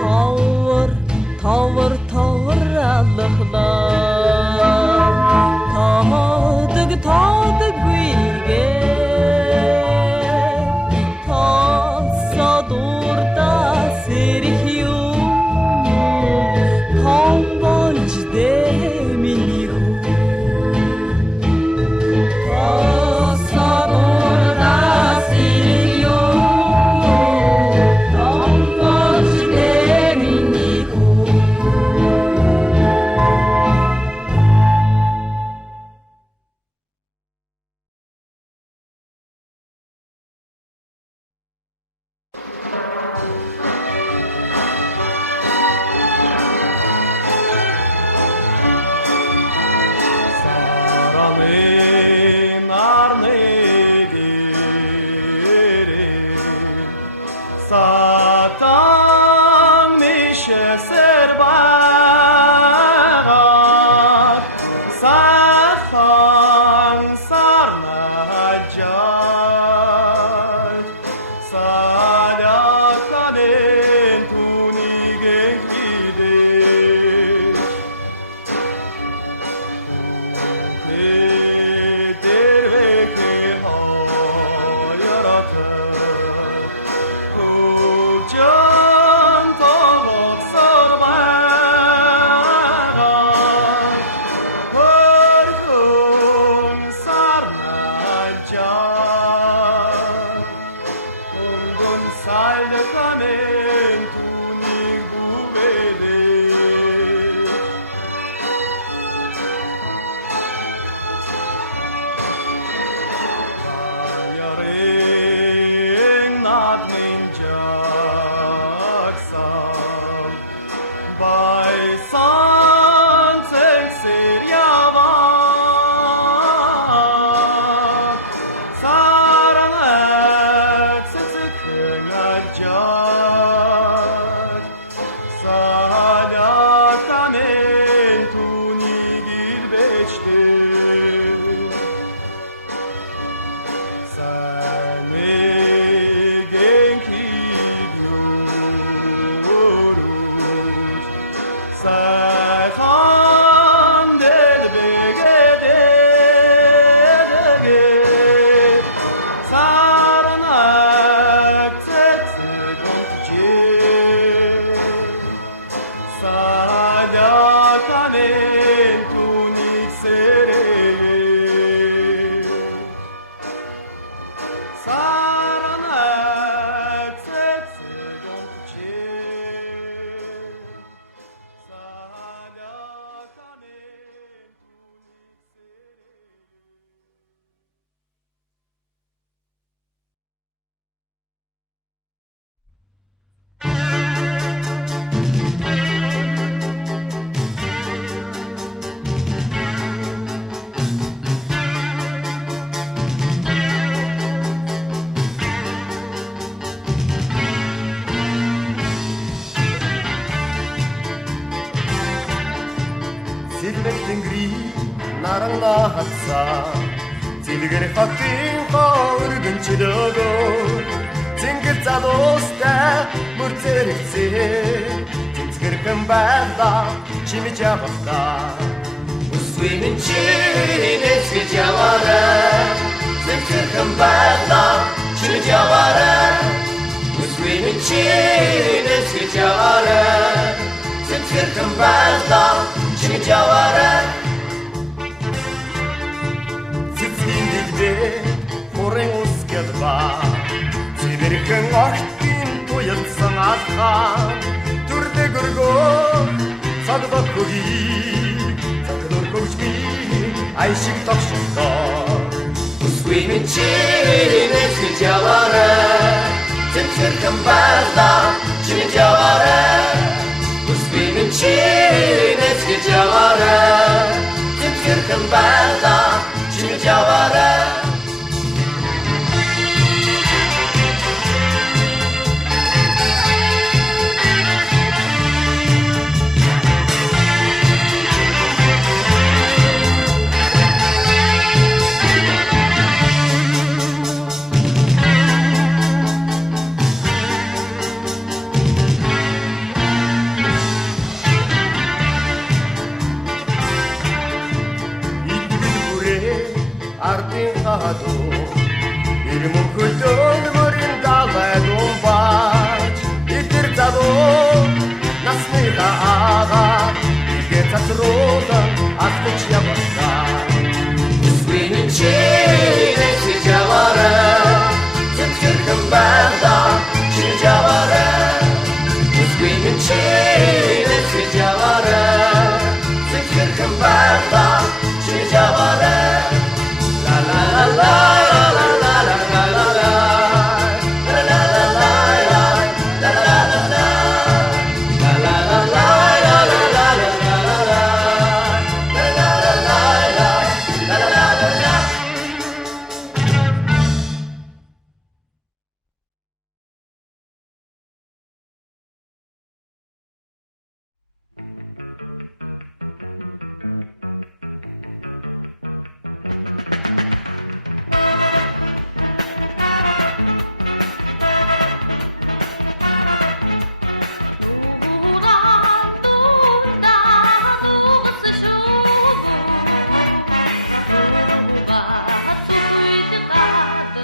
Та Ранин арнигiri Satan mişeser bağır Sahan sarnacak Salakanen tunigen gidik Derveke hayratır Hukcan tağıt sarbağa Hırkın sarnacak Ungun salkanen tunik bu bedik Ring nadmincaksam By sunset seryavat Sarınak sıkın acak Salakanen tuni gilbeçtir Seni genki diyoruz Sayhan del begedege Saranak tetse kontje Salakanen tunik serege Saranak tetse kontje Salakanen tunik serege Silvekten gri narangna hatsa Tilger fatin kordun chidogo Tingir zadosta murterikse Tingir kambada chimijavasta Uswinin chine skijavara Tingir kambada chimijavara Uswinin chine skijavara Tingir kambada chimijavara Zitsindigde horeng uskadba Sivirken aktin toyatsan atkan Turde gurgor sadba kogi Sakdor kogşmi ayşik takşikta Uswimin chirine skijavara Tingir kambada chimijavara Uswimin chirine skijavara Tingir kambada chimijavara Artin hado Irmun kulton vorin daledon bach Itir tado Nasniha aga Igeta troda Aktoch yavasta Uswinin chine skijavara Tingir kambada chimijavara Uswinin chine skijavara Tingir kambada chimijavara La la la la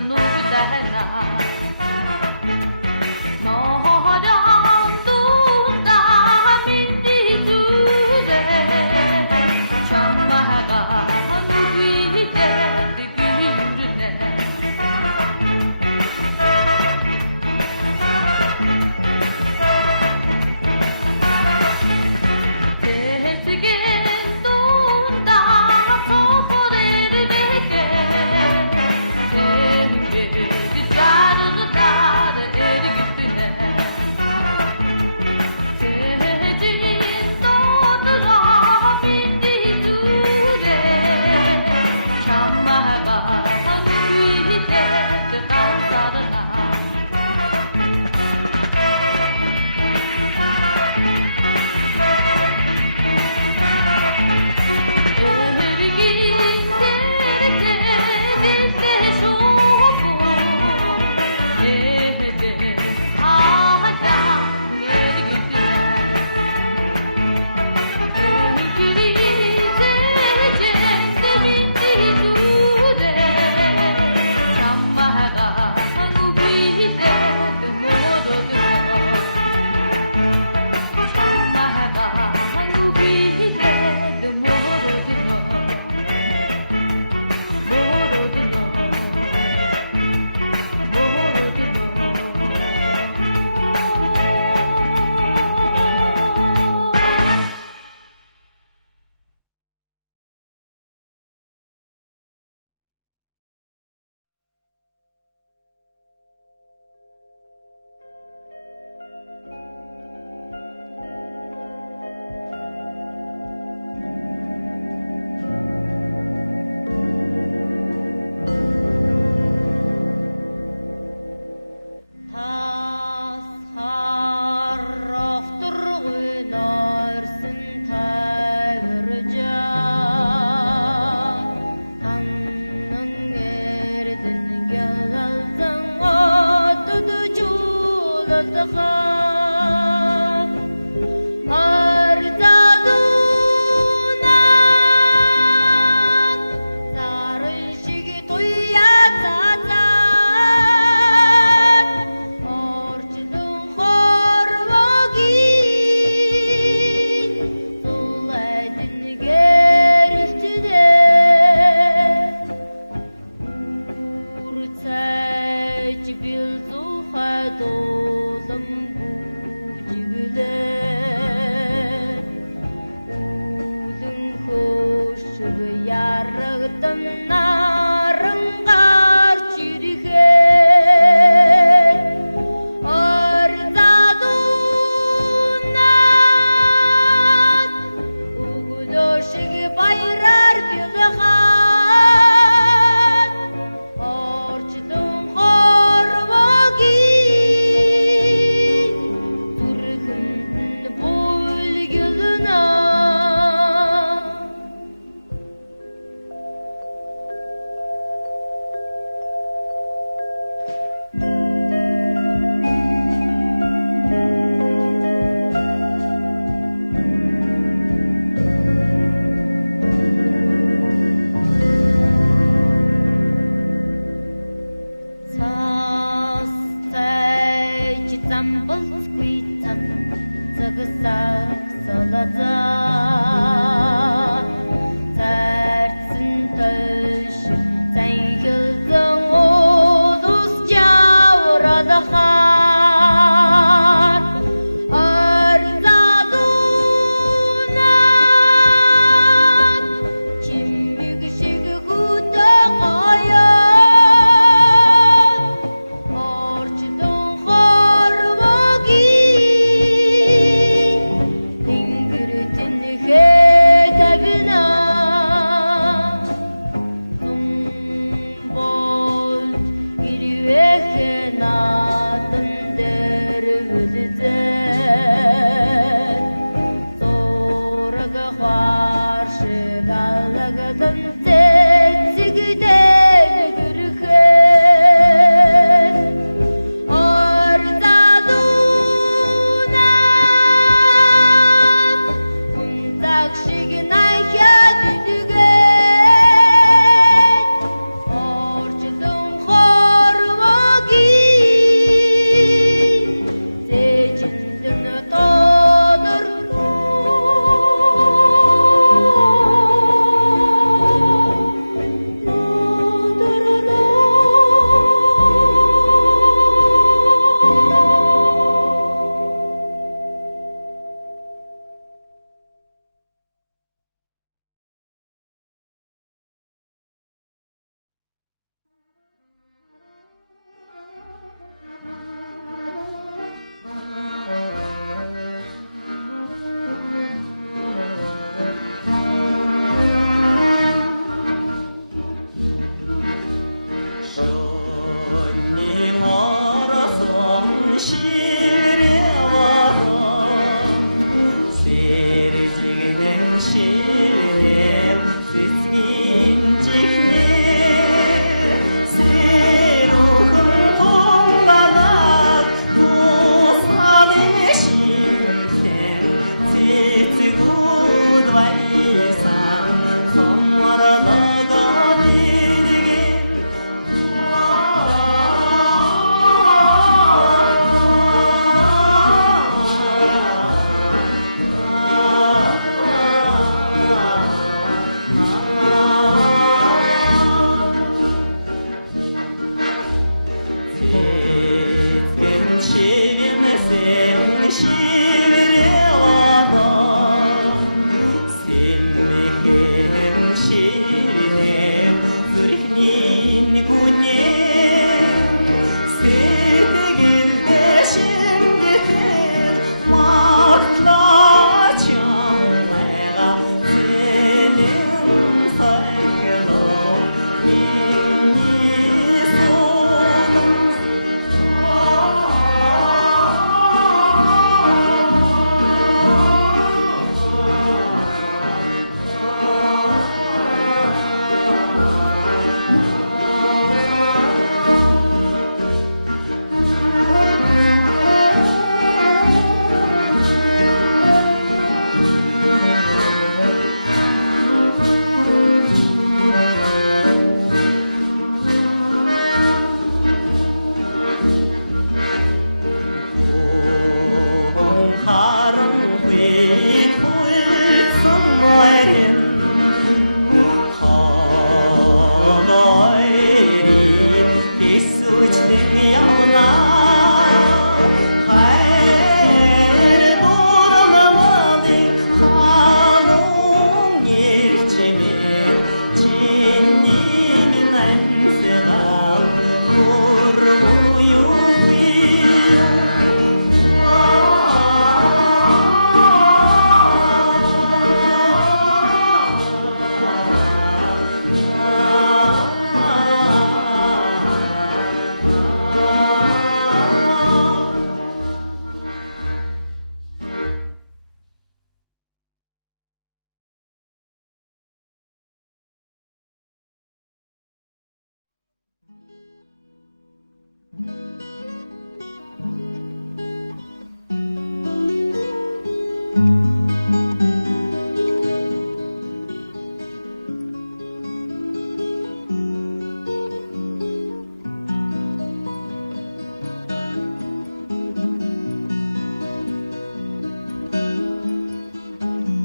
누구잖아 노련둔다 민디주래 참마가 누구이대 느끼르네 대지게 논다 소리를 내게 재밌게 그 자르는 나를 에리기뜨네 대진 너들아 민디주래 참마가 누구이대 그 깜사르나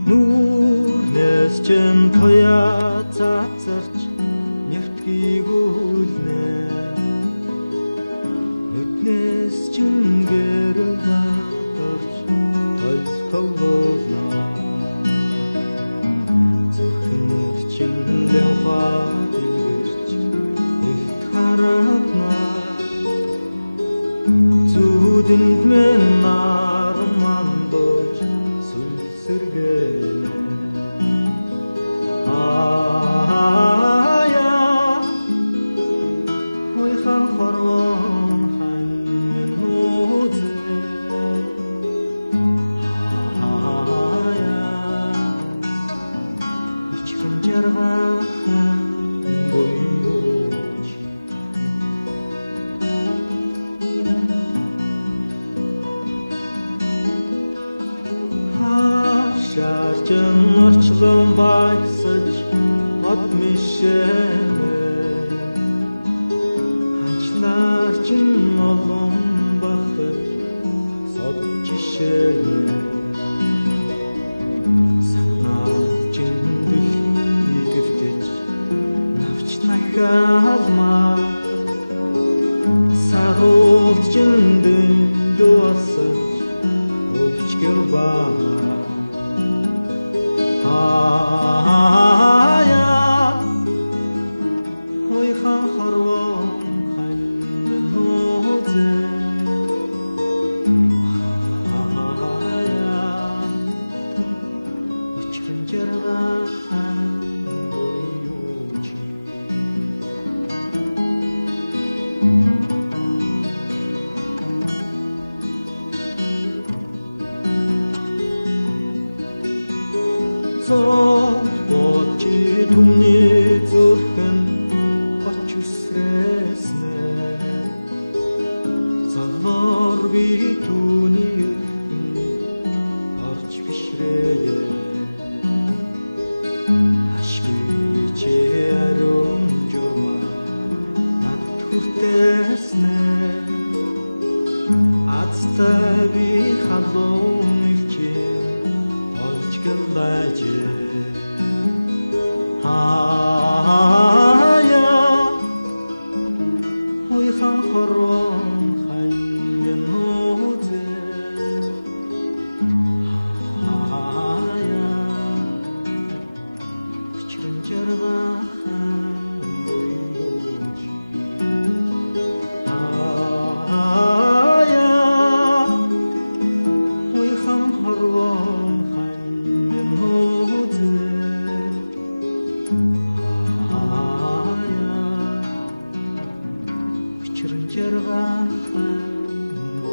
Нүрнэс чин туя цацарч нэвтгийг үлнэ нүднэс чин гэрэл батарч толтолно зүрхэнд чин лэнхва дэлгэрч нэгт харагна зүудэнд мэн нармандож сүлсэргэнэ ая ойхан хорвон ханмен үзэ ая ичхэн жаргахан боёж шарчэн орчлон байсаж от мишэнэ ажлаар чин олон бахаж сод жишэнэ санаа чин дэлхийдвэж навч нахалмаа сагуулт чин дэндуасаж өвчгэр баа ая ойхан хорвон ханмен үзэ ая өчгөн жаргахан боёж Золбочи түмний зүрхэн гоч үсрэснэ залар би түүний эрхэн орж бишрээ ашгүй чи арун журма над хүртэснэ азтай би халуун гэллэж ая ойхан хорвон ханмен үзэ ая өчгөн жаргахан боёж 들어간 모유지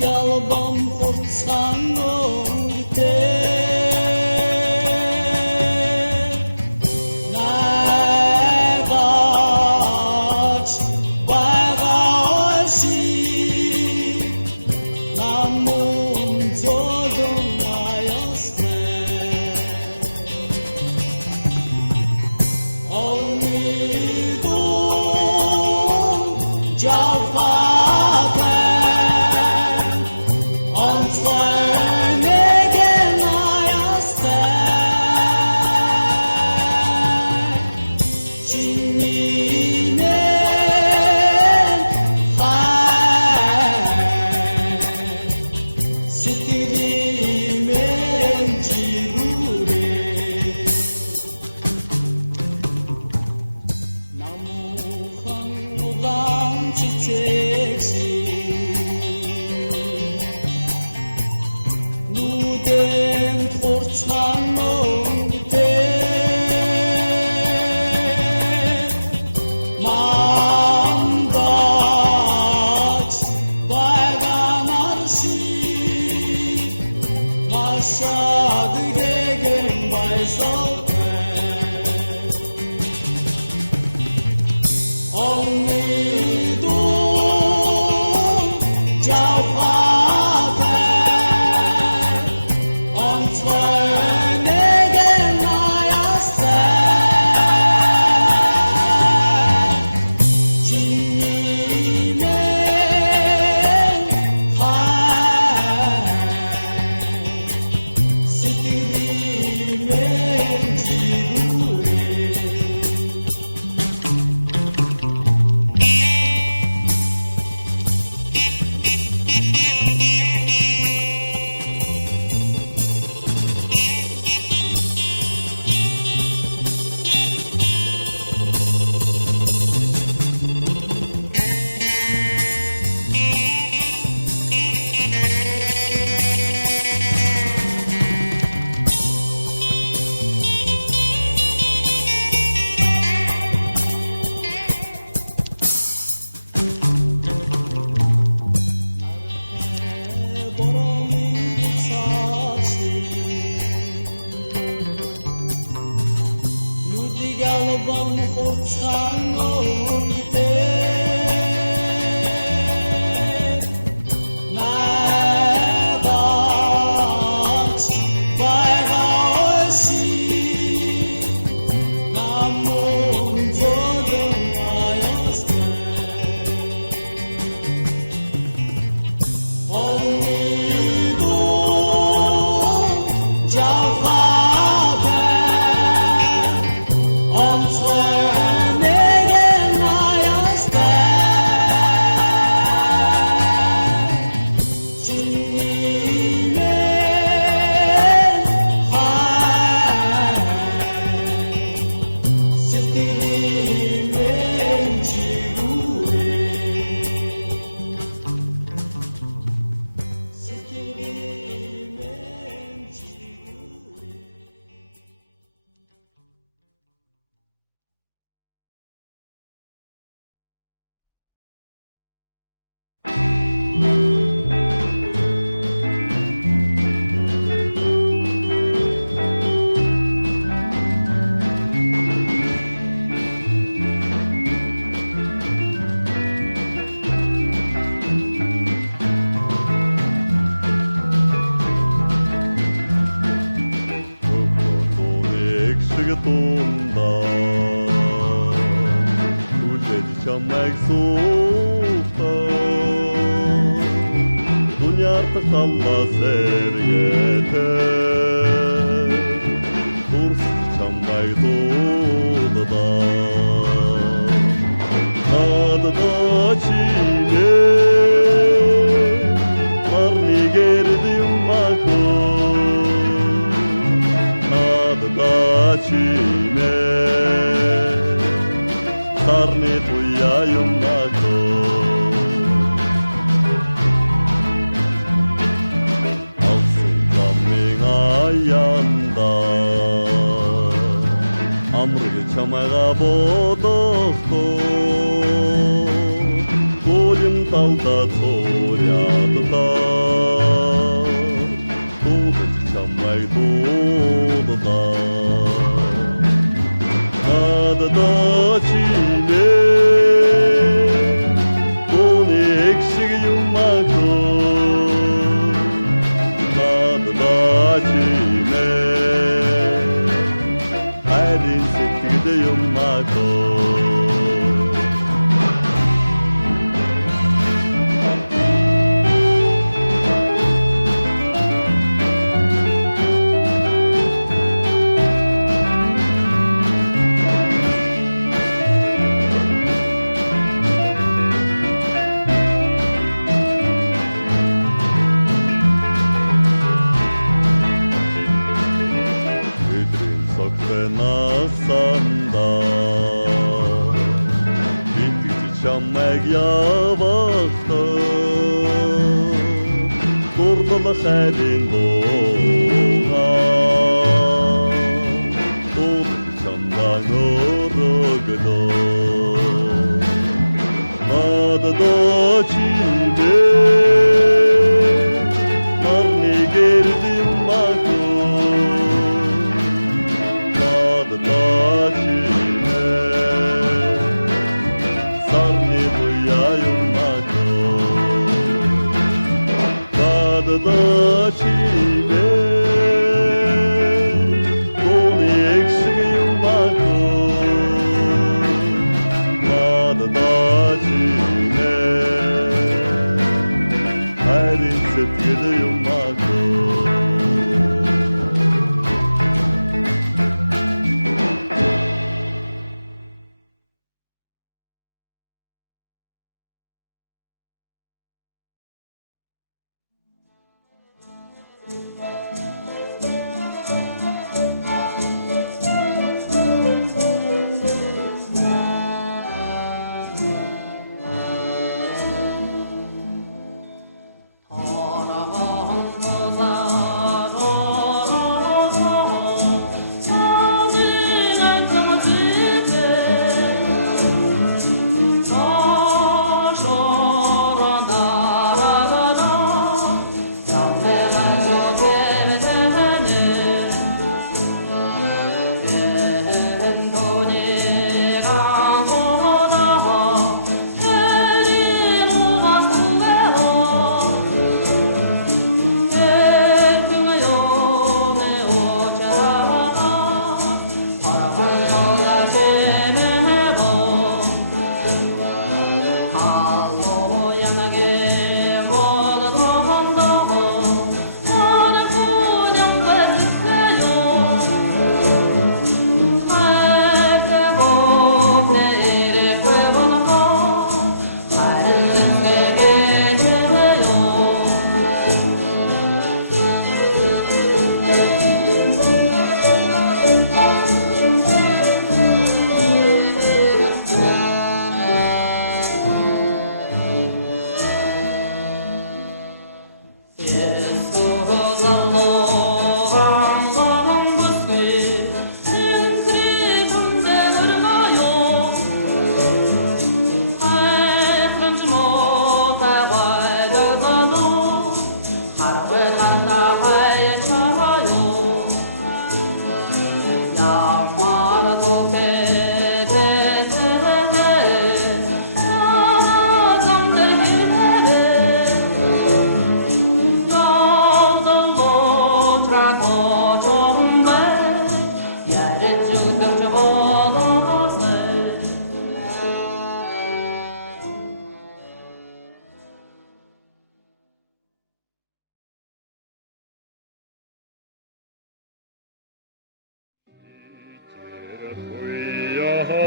Galbam kortsan olte Nagaç Bagashi Namun Jodun Ayasne Olmidun Javate Galbam kortsan olte Nagaç Bagashi Namun Jodun Ayasne Olmidun Javate On swear again, I чамайг суухта Дуня артық талмас эргете Турсық чамайг тудыда Надыда чине Арни гердим мако Надыда чине Sarni tuyayım nako Alsızamın ayanda Amrıgı çamağa bodoqto Kolim talda toryadıda Tuğdık çamay tuğdıda Nadıda çile Doni eksik yumako Nadıda çile Ayrin sektirde yumako Nasanda Bittikçe çammek yavaşta Durdalı xərin boğa Durdalı çamdan ırıqda Nadıda çime Marni gerdim mako Dachine Sarni tuyayım nako Dachine Doni eksiyim nako Dachine Ayrin setkidiyim nako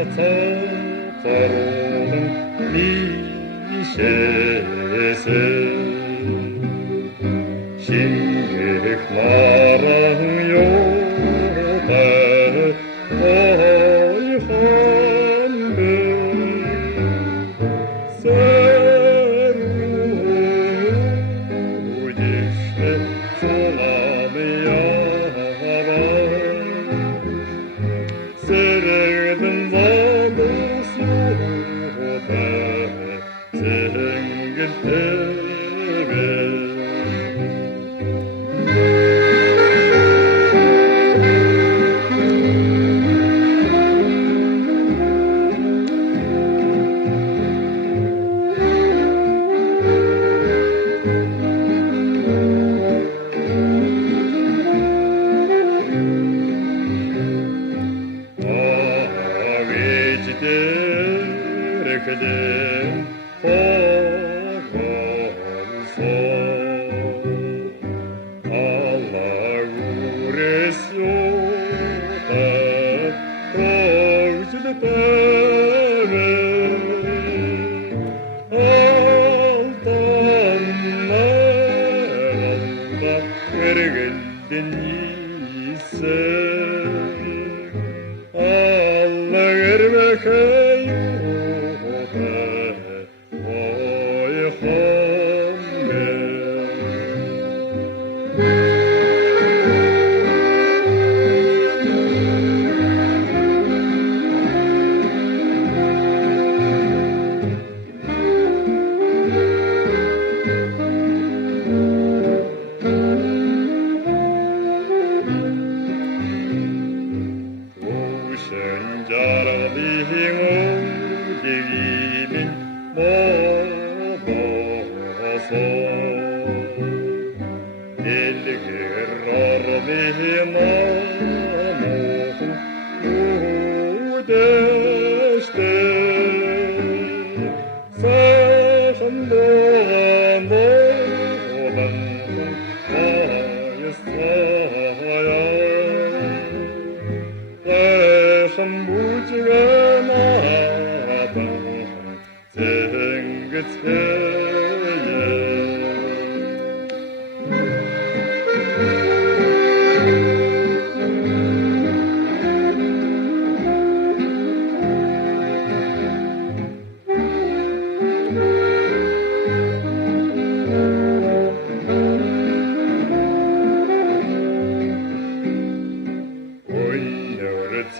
Tatarolun nişesi Şimdilik narın yok Oyhan bey Seru dişte solamıyor Serden vabus yoğda Zengin tebe Derkdim olsa Allah uğraşıyorda Kovculu tebe Altanlar alda vergildin ise Allah vermekte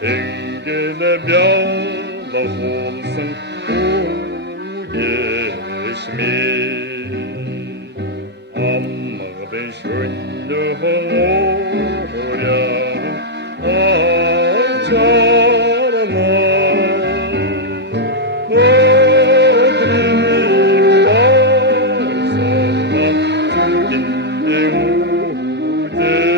Tengene bjalla hålsen ogeşmi Amma ben şönde hårja ağacarına Odrim varsa tülkinde ude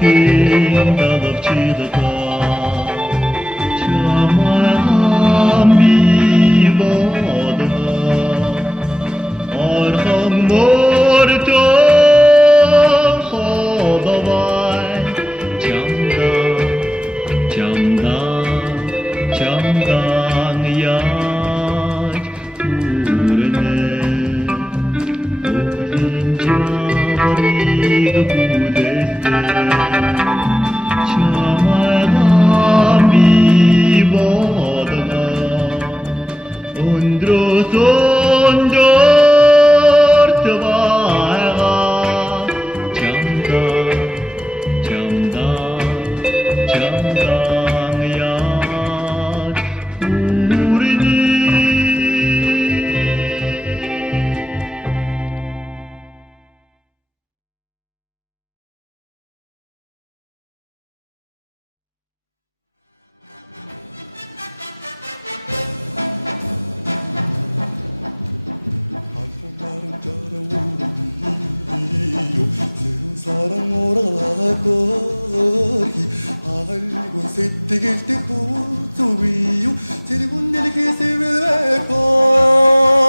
далып чыдыка чамайган би бодыга аркам морто холовай camdan yaş kurne oyunca varığı budeste çamadan bir bodga ondro sondor tvaga camdan yaş kurne 나름 자라오니요 새로운 사랑 오라가거리 알고 새뜨길 때 호소위요 새로운 일을 세벨베 거리기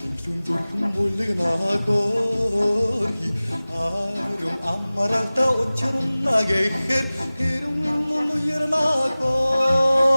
띵순 durgun 몰래가 나거리 아룡 아마랄다 옷처럼 나게 해룡 몸을 나거리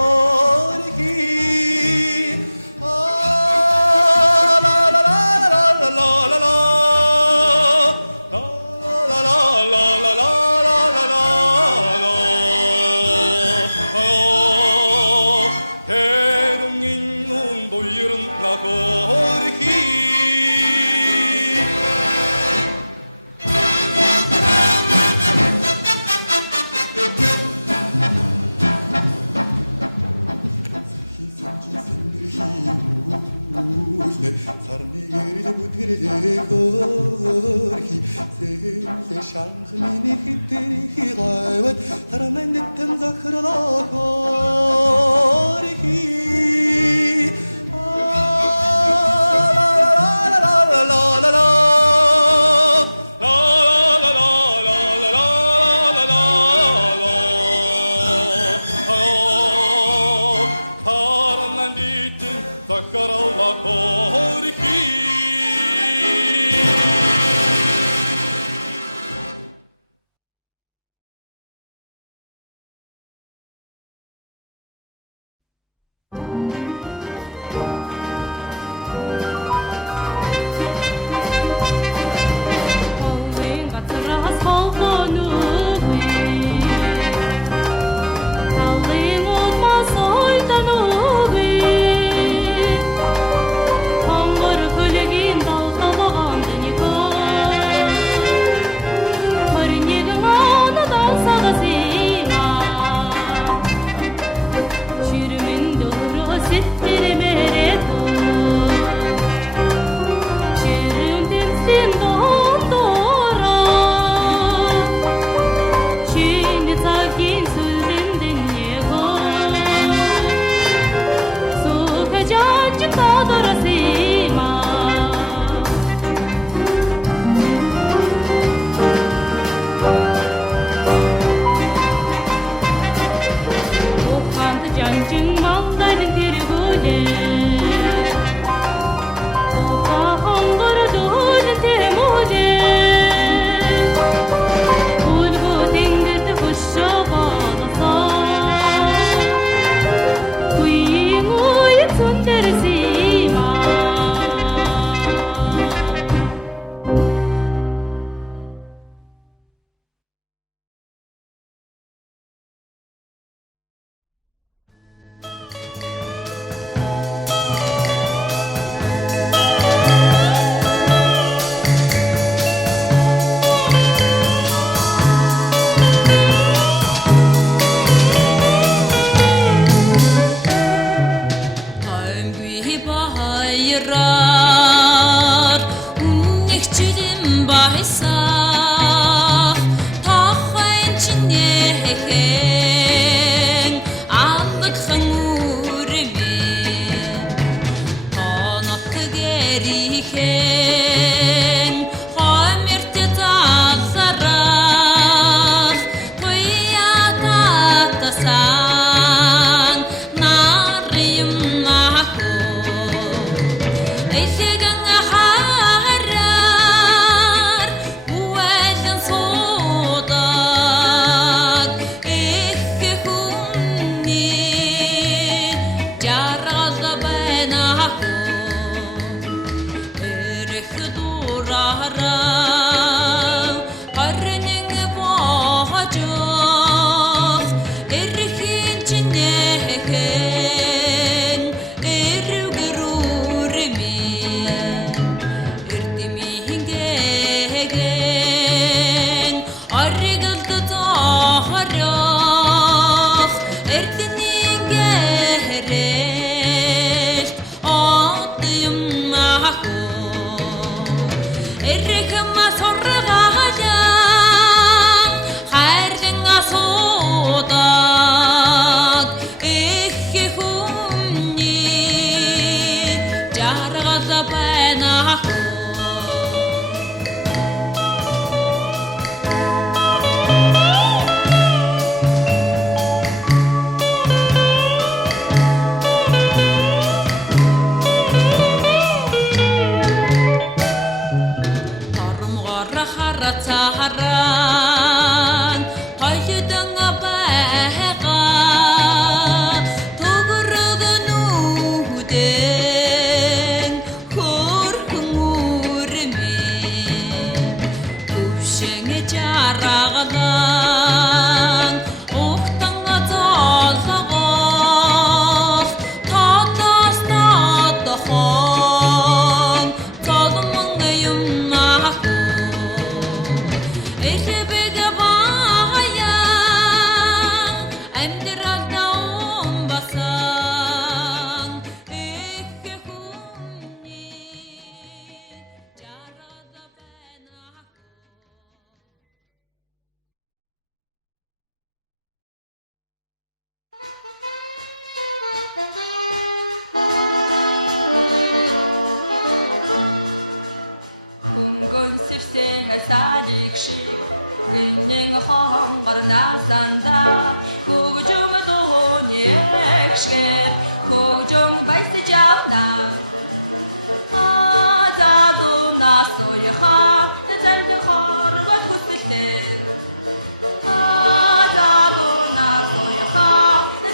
sarnigerile butirele korhi sele şankhmini hitteri gayvet taramendetten zakhırla korhi Sakaralla korhi Hoving gatras holtonugi Talling olmaz oytanugi Hangır kölегин daltaлаган дөньяга Марнегин анадан сагасыйма Чүрмин дуру сеттермерето Чүрмден сен дондора Чүни цагин сүлден дөньяга Сука жанчын дадырасыйма Оққанды жанчын малдайдың тергөле Оқа қаңғыр дөлін тем турара харнэг бохожох эрхийн чинэхэн эрүгэрүрми эрдэмингэгэн оригд зохорох эрдэнингэрэш отым махо эрхэм соргаалан хайрын асуудаг их хүмни жаргал байна. Харан хайдан байгаа төгрөгнүүдэн хөрхөн үрмэн төвшин жаргалан ухтан зоолгох татас татхон цолмон юм махо эхбэг баян амьдралда умбасан их хүмни жаргал байна. Хөнгөн сэвсээ салик шиг гинэн хонгор насанда хөгжим дууниэгшгээр хөгжим баясж явна задунаас уяха зэлд хорвот хүсэлтэй задунаас уяха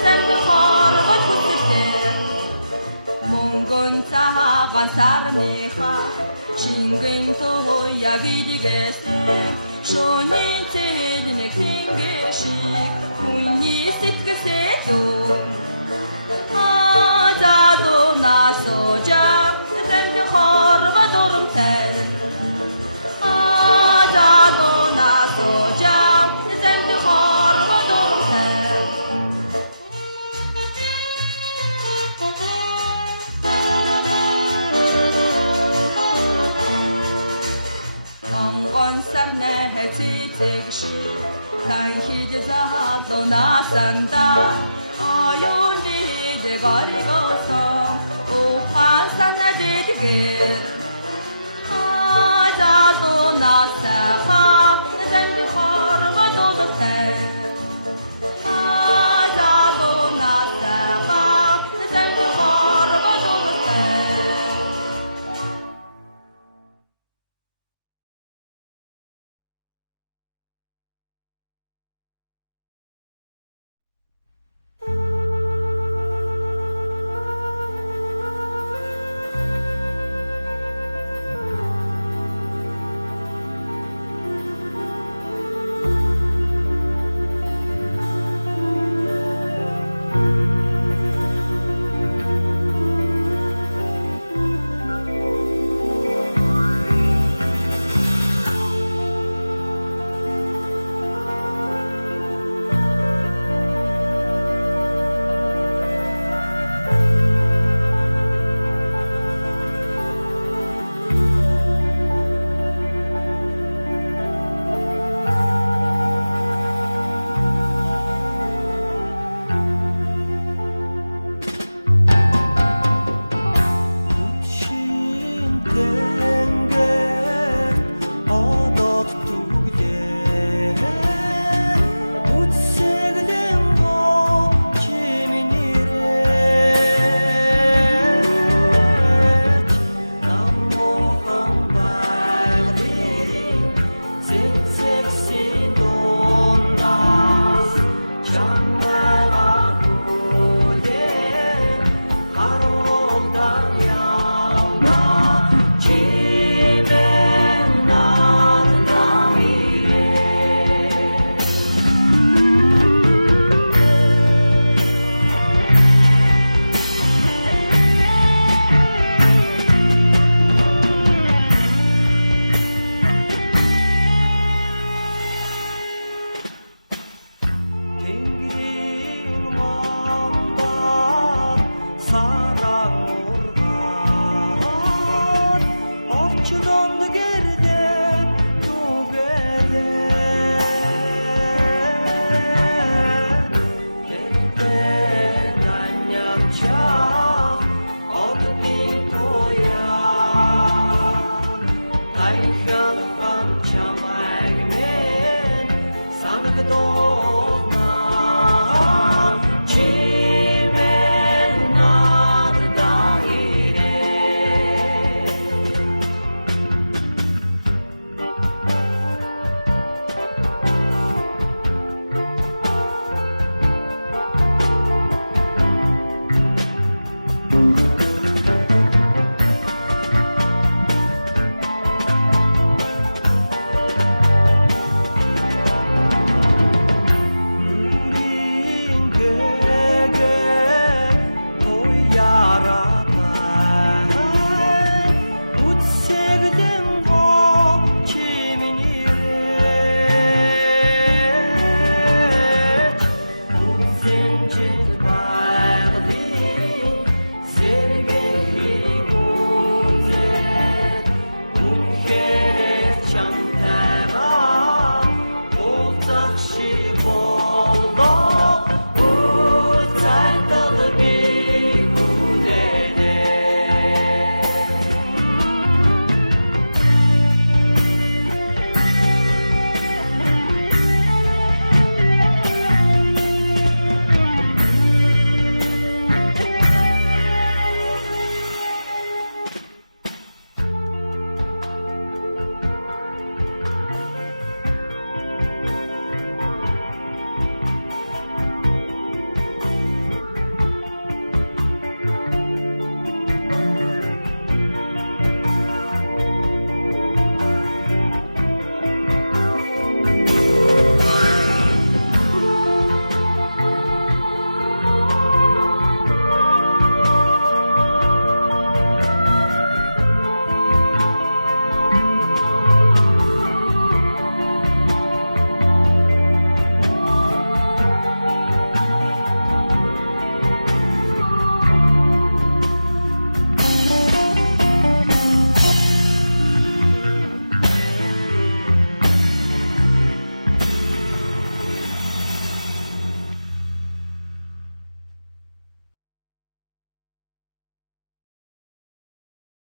зэлд хорвот хүсэлтэй Монгон цагаан сарныха шингэн тояг илгээсэн шөнийн цэлнэг тэнгэр шиг хүний сэтгэсээ дүү задунаас ожаа зэлд хорвот дурамтай задунаас ожаа зэлд хорвот дурамтай Онгон сарнэ цэцэг шиг тай хид залуунасанда оюун дэдэг оригосон ухан санаа дэдгэр залуунасаха зэлд хорвот дурамтай залуунасаха зэлд хорвот дурамтай dondu geride tugede Derde danyakçak Odu pintoya Tayşan çamaymen Sanık doğ